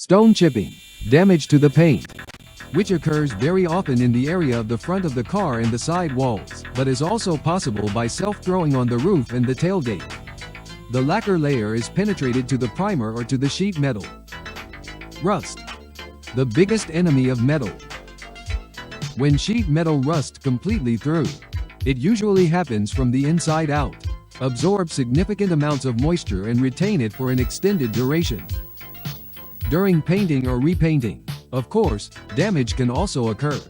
Stone chipping, damage to the paint, which occurs very often in the area of the front of the car and the side walls, but is also possible by self-throwing on the roof and the tailgate. The lacquer layer is penetrated to the primer or to the sheet metal. Rust, the biggest enemy of metal. When sheet metal rusts completely through, it usually happens from the inside out. Absorb significant amounts of moisture and retain it for an extended duration. During painting or repainting, of course, damage can also occur.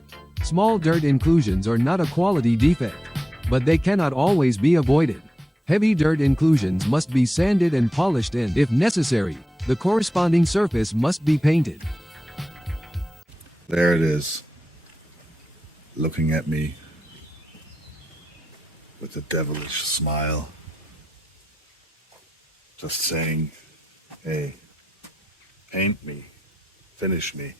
Small dirt inclusions are not a quality defect, but they cannot always be avoided. Heavy dirt inclusions must be sanded and polished, and, if necessary, the corresponding surface must be painted. There it is, looking at me with a devilish smile, just saying, hey, paint me, finish me.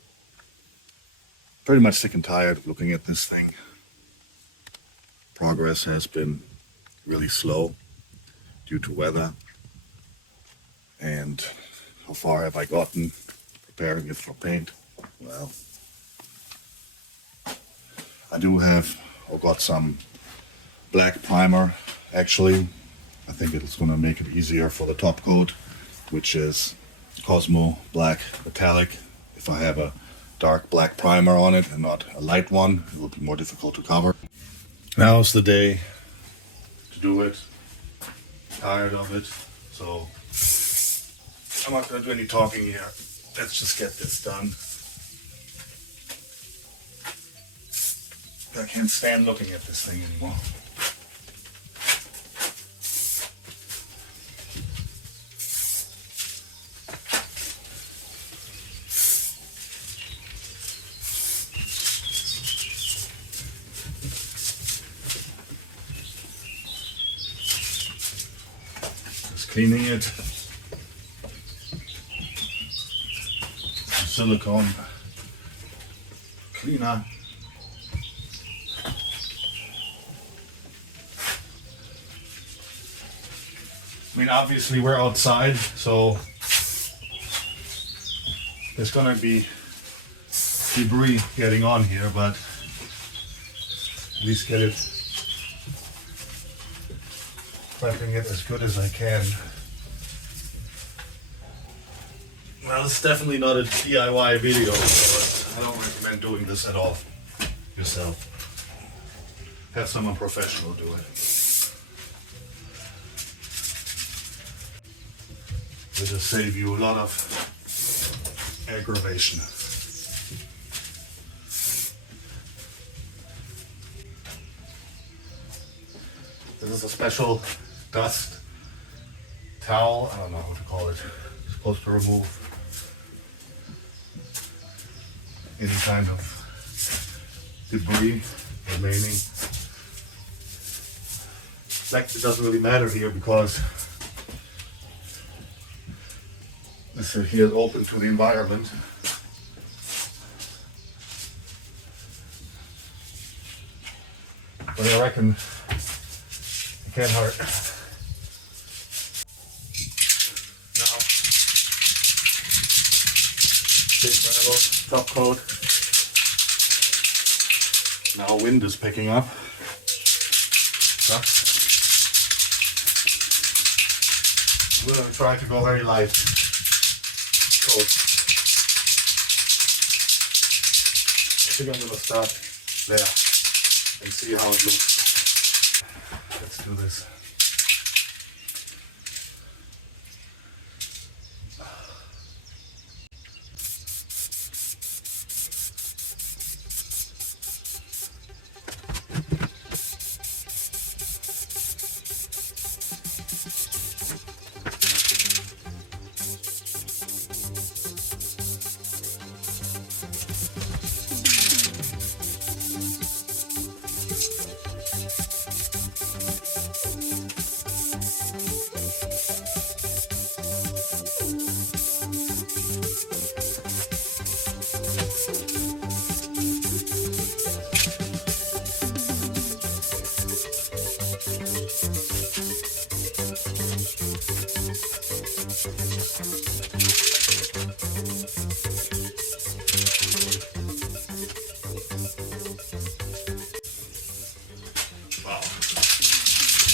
Pretty much sick and tired of looking at this thing. Progress has been really slow due to weather. And how far have I gotten preparing it for paint? Well, I got some black primer actually. I think it's going to make it easier for the top coat, which is Cosmo Black Metallic. If I have a dark black primer on it and not a light one, it will be more difficult to cover. Now's the day to do it. Tired of it, so I'm not going to do any talking here. Let's just get this done. I can't stand looking at this thing anymore. Cleaning it, silicone cleaner. I mean, obviously we're outside, so there's gonna be debris getting on here, but at least get it prepping it as good as I can. Well, it's definitely not a DIY video, so I don't recommend doing this at all yourself. Have someone professional do it. It'll save you a lot of aggravation. This is a special dust towel. I don't know what to call it. It's supposed to remove any kind of debris remaining. In fact, it doesn't really matter here because this here is open to the environment. But I reckon it can't hurt. Now, big gravel, top coat. Now wind is picking up. Sucks. We're going to try to go very light coat. I think I'm going to start there and see how it looks. Let's do this.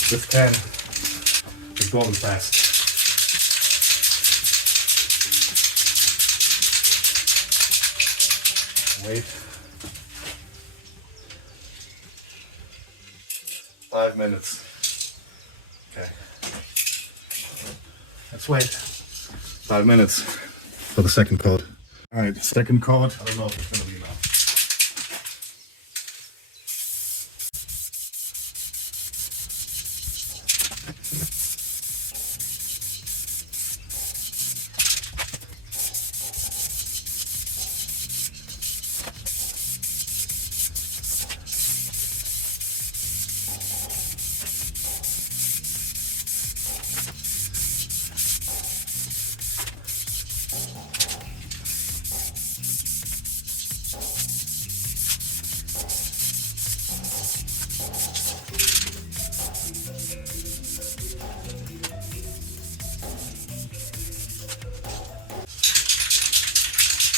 This can is going fast. Wait. 5 minutes. Okay. Let's wait. 5 minutes for the second coat. All right, second coat. I don't know if it's gonna be enough.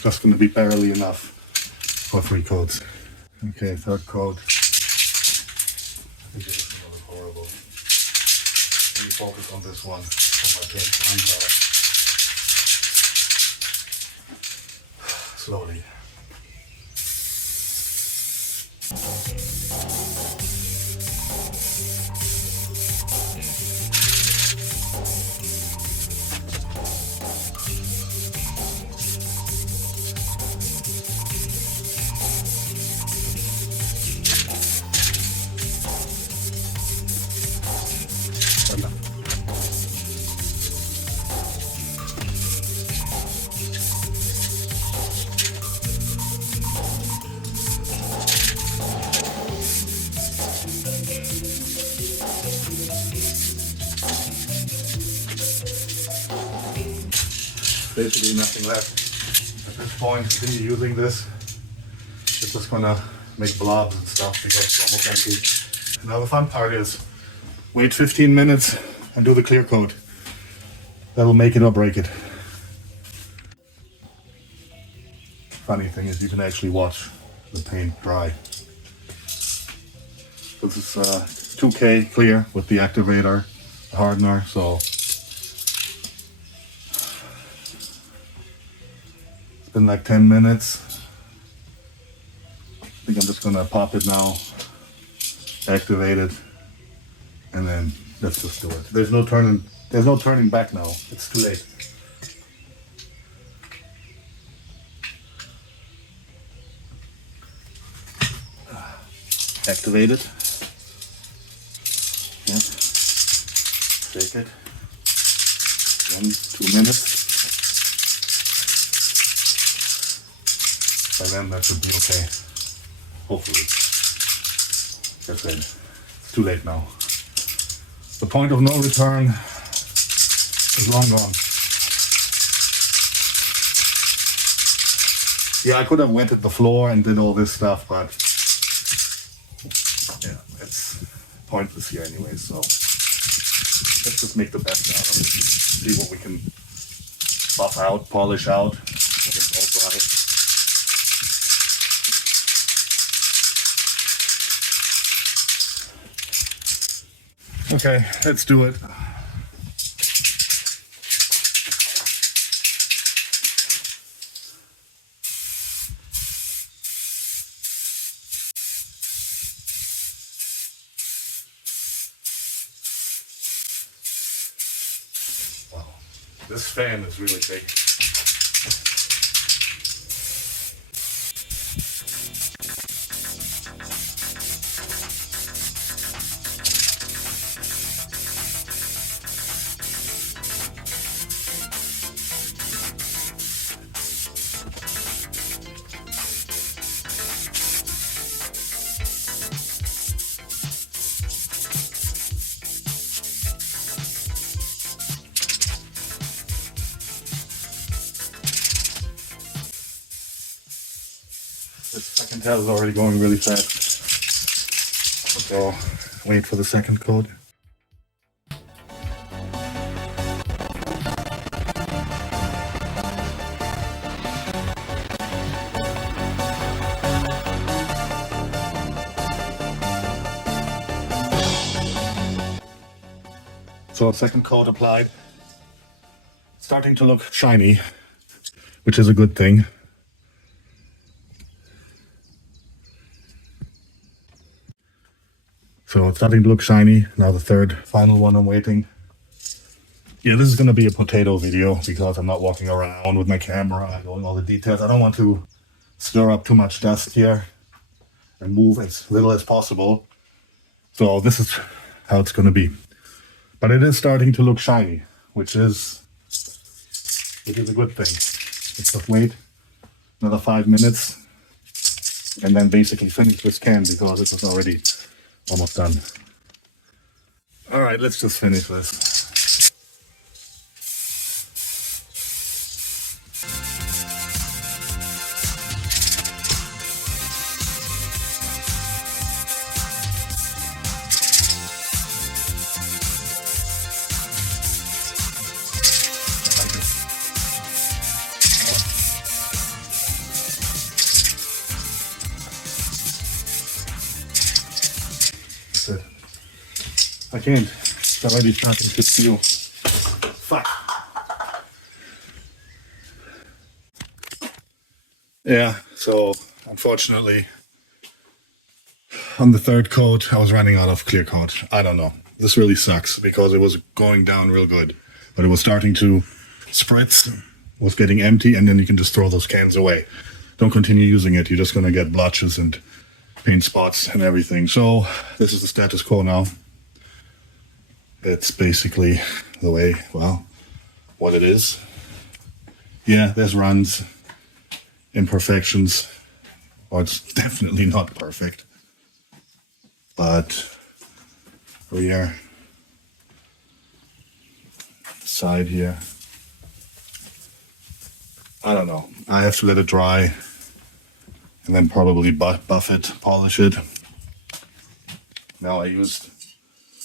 Just gonna be barely enough for 3 coats. Okay, third coat. I think this is gonna look horrible. Let me focus on this one. Oh, I can't find that. Slowly. Basically nothing left. At this point, continue using this. It's just gonna make blobs and stuff because it's almost empty. Now the fun part is wait 15 minutes and do the clear coat. That'll make it or break it. Funny thing is you can actually watch the paint dry. This is 2K clear with the activator, hardener, so it's been like 10 minutes. I think I'm just gonna pop it now, activate it, and then let's just do it. There's no turning back now. It's too late. Activate it. Yep. Shake it. 1, 2 minutes. By then that should be okay. Hopefully. That's it. It's too late now. The point of no return is long gone. Yeah, I could have wetted the floor and did all this stuff, but yeah, it's pointless here anyway, so let's just make the best out of it. See what we can buff out, polish out. It's all dry. Okay, let's do it. Wow, this fan is really big. I can tell it's already going really fast. So wait for the second coat. So second coat applied. Starting to look shiny, which is a good thing. So it's starting to look shiny. Now the third, final one I'm waiting. Yeah, this is going to be a potato video because I'm not walking around with my camera and knowing all the details. I don't want to stir up too much dust here and move as little as possible. So this is how it's going to be. But it is starting to look shiny, which is a good thing. Let's just wait another 5 minutes and then basically finish this can because it was already almost done. All right, let's just finish this. That's it. I can't. It's already starting to seal. Fuck. Yeah, so unfortunately, on the third coat, I was running out of clear coat. I don't know. This really sucks because it was going down real good, but it was starting to spritz, was getting empty, and then you can just throw those cans away. Don't continue using it. You're just going to get blotches and paint spots and everything. So this is the status quo now. It's basically the way, well, what it is. Yeah, there's runs, imperfections, or it's definitely not perfect. But rear, side here, I don't know. I have to let it dry and then probably buff it, polish it. Now I used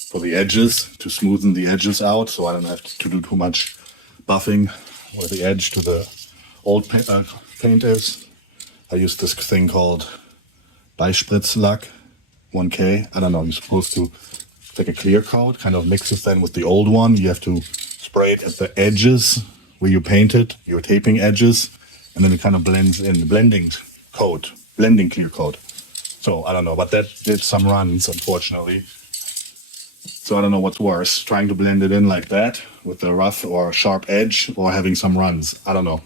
for the edges to smoothen the edges out so I don't have to do too much buffing with the edge to the old painters. I used this thing called Beispritzlack 1K. I don't know, you're supposed to take a clear coat, kind of mix it then with the old one. You have to spray it at the edges where you painted, your taping edges, and then it kind of blends in. Blending clear coat. So I don't know, but that did some runs, unfortunately. So I don't know what's worse, trying to blend it in like that with a rough or sharp edge or having some runs. I don't know.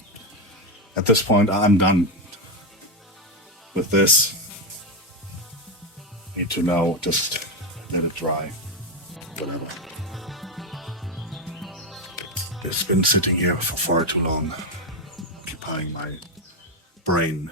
At this point, I'm done with this. Need to now just let it dry. Whatever. It's been sitting here for far too long, occupying my brain.